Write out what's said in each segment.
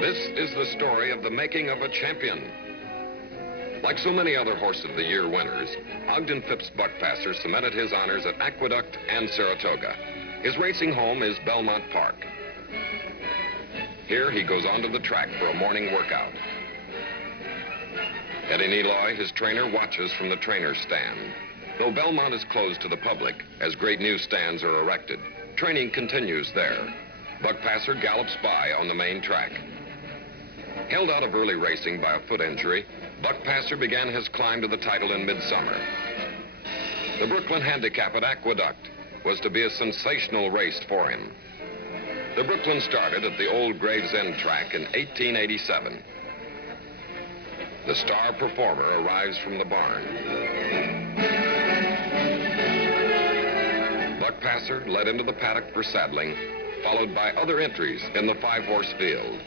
This is the story of the making of a champion. Like so many other Horse of the Year winners, Ogden Phipps Buckpasser cemented his honors at Aqueduct and Saratoga. His racing home is Belmont Park. Here he goes onto the track for a morning workout. Eddie Neloy, his trainer, watches from the trainer's stand. Though Belmont is closed to the public, as great new stands are erected, training continues there. Buckpasser gallops by on the main track. Held out of early racing by a foot injury, Buckpasser began his climb to the title in midsummer. The Brooklyn Handicap at Aqueduct was to be a sensational race for him. The Brooklyn started at the old Gravesend track in 1887. The star performer arrives from the barn. Buckpasser led into the paddock for saddling, followed by other entries in the 5-horse field.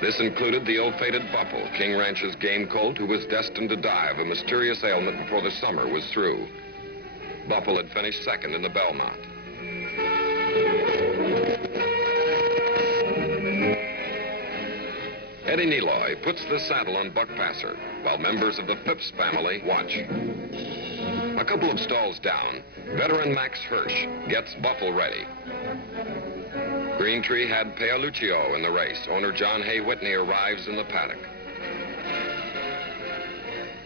This included the ill-fated Buffle, King Ranch's game colt, who was destined to die of a mysterious ailment before the summer was through. Buffle had finished second in the Belmont. Eddie Neloy puts the saddle on Buckpasser while members of the Phipps family watch. A couple of stalls down, veteran Max Hirsch gets Buffle ready. Green Tree had Paoluccio in the race. Owner John Hay Whitney arrives in the paddock.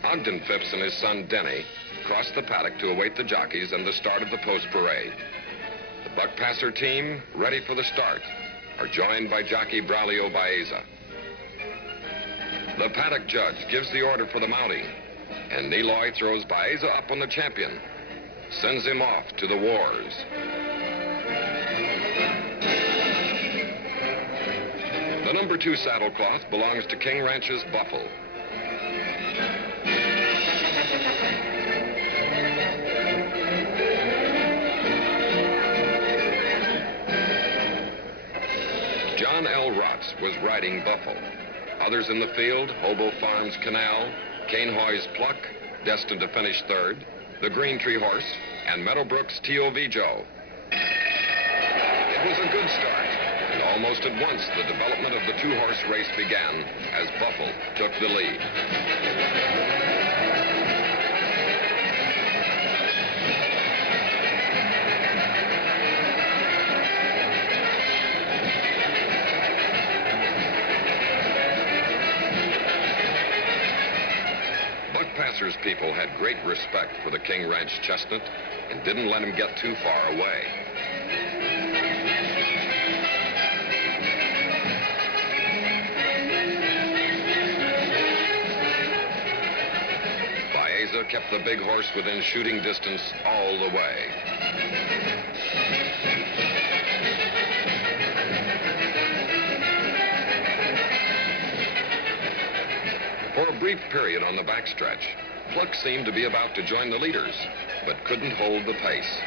Ogden Phipps and his son Denny cross the paddock to await the jockeys and the start of the post parade. The Buckpasser team, ready for the start, are joined by jockey Braulio Baeza. The paddock judge gives the order for the mounting, and Neloy throws Baeza up on the champion, sends him off to the wars. The number 2 saddlecloth belongs to King Ranch's Buffle. John L. Rotz was riding Buffle. Others in the field, Hobo Farms Canal, Cainhoy's Pluck, destined to finish third, the Green Tree Horse, and Meadowbrook's Tio Vijo. It was a good start, and almost at once the development of the 2-horse race began as Buffle took the lead. Buckpasser's people had great respect for the King Ranch chestnut and didn't let him get too far away. Baeza kept the big horse within shooting distance all the way. For a brief period on the backstretch, Pluck seemed to be about to join the leaders, but couldn't hold the pace.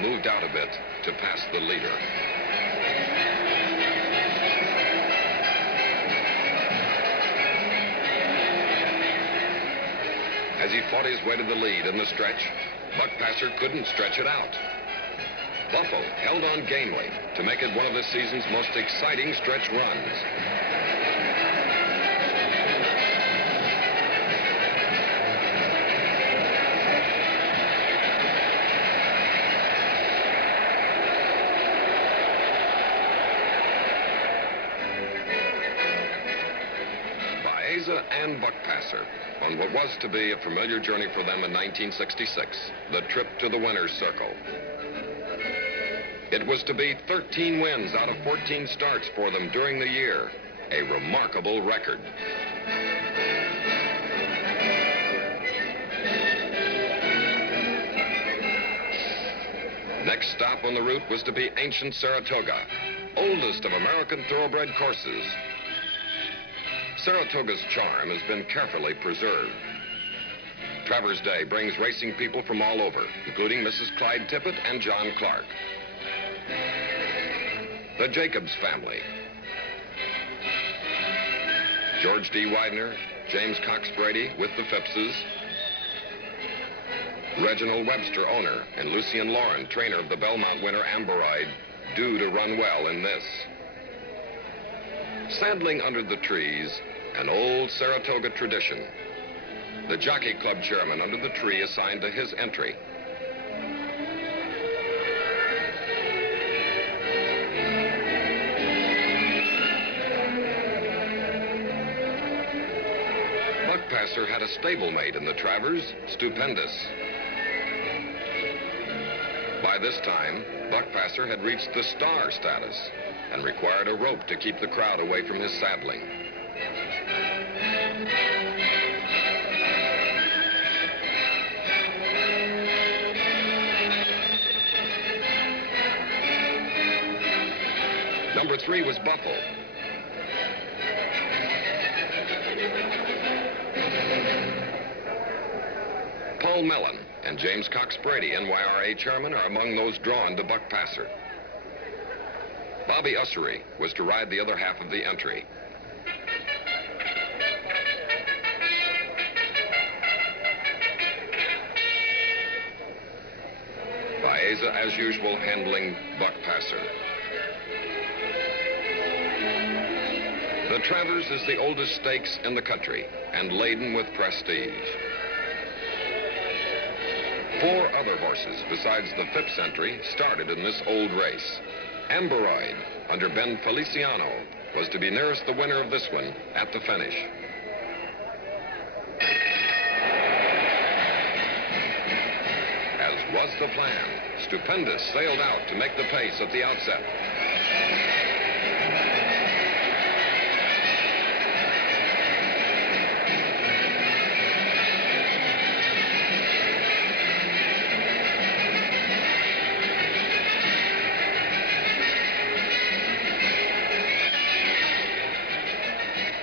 Moved out a bit to pass the leader. As he fought his way to the lead in the stretch, Buckpasser couldn't stretch it out. Buffle held on gamely to make it one of the season's most exciting stretch runs. And Buckpasser on what was to be a familiar journey for them in 1966, the trip to the winner's circle. It was to be 13 wins out of 14 starts for them during the year, a remarkable record. Next stop on the route was to be ancient Saratoga, oldest of American thoroughbred courses. Saratoga's charm has been carefully preserved. Travers Day brings racing people from all over, including Mrs. Clyde Tippett and John Clark. The Jacobs family. George D. Widener, James Cox Brady with the Phippses. Reginald Webster, owner, and Lucien Lauren, trainer of the Belmont winner Amberoid, due to run well in this. Sandling under the trees, an old Saratoga tradition. The Jockey Club chairman under the tree assigned to his entry. Buckpasser had a stablemate in the Travers, Stupendous. By this time, Buckpasser had reached the star status and required a rope to keep the crowd away from his saddling. Number 3 was Buffalo. Paul Mellon and James Cox Brady, NYRA chairman, are among those drawn to Buckpasser. Bobby Ussery was to ride the other half of the entry. Baeza, as usual, handling Buckpasser. The Travers is the oldest stakes in the country and laden with prestige. 4 other horses besides the Phipps entry started in this old race. Amberoid, under Ben Feliciano, was to be nearest the winner of this one at the finish. As was the plan, Stupendous sailed out to make the pace at the outset.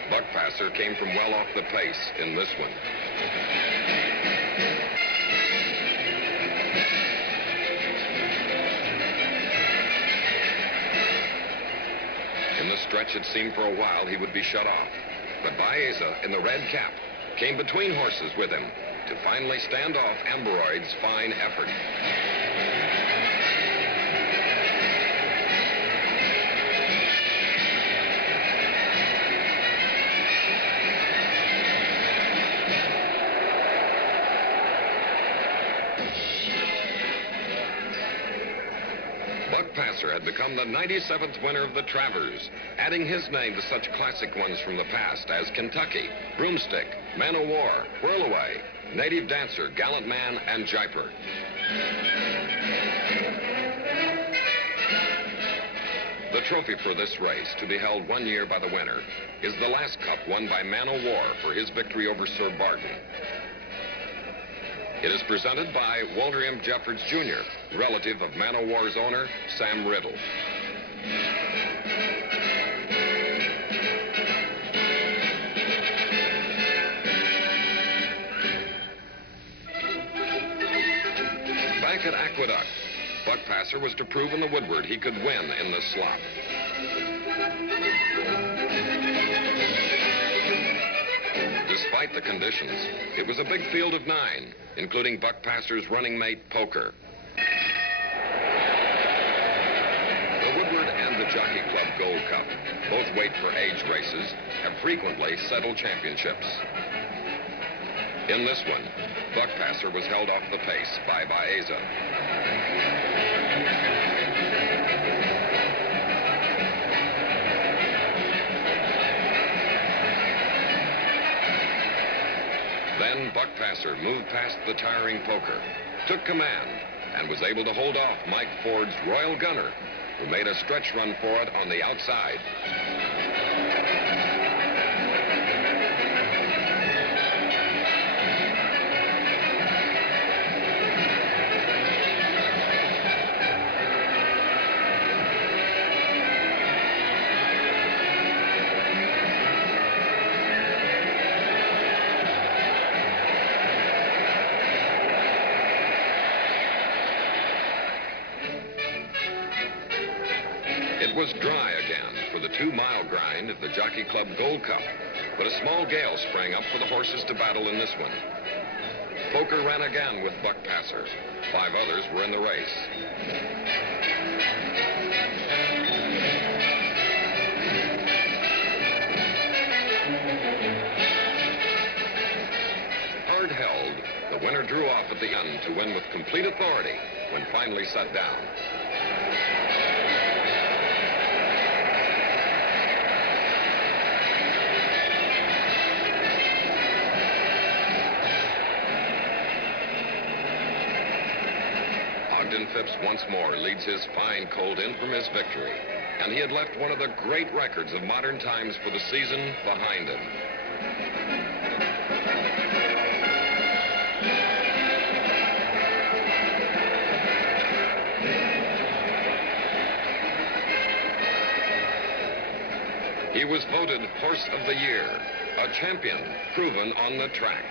Buckpasser came from well off the pace in this one. In the stretch, it seemed for a while he would be shut off. But Baeza, in the red cap, came between horses with him to finally stand off Amberoid's fine effort. Buckpasser had become the 97th winner of the Travers, adding his name to such classic ones from the past as Kentucky, Broomstick, Man o' War, Whirlaway, Native Dancer, Gallant Man, and Jiper. The trophy for this race, to be held 1 year by the winner, is the last cup won by Man o' War for his victory over Sir Barton. It is presented by Walter M. Jeffords, Jr., relative of Man o' War's owner, Sam Riddle. Back at Aqueduct, Buckpasser was to prove in the Woodward he could win in the slot. Despite the conditions, it was a big field of 9, including Buckpasser's running mate, Poker. The Woodward and the Jockey Club Gold Cup, both weight for age races, have frequently settled championships. In this one, Buckpasser was held off the pace by Baeza. Then Buckpasser moved past the tiring Poker, took command, and was able to hold off Mike Ford's Royal Gunner, who made a stretch run for it on the outside. It was dry again for the 2-mile grind of the Jockey Club Gold Cup, but a small gale sprang up for the horses to battle in this one. Poker ran again with Buckpasser. 5 others were in the race. Hard held, the winner drew off at the end to win with complete authority when finally set down. Ogden Phipps once more leads his fine colt in from his victory, and he had left one of the great records of modern times for the season behind him. He was voted Horse of the Year, a champion proven on the track.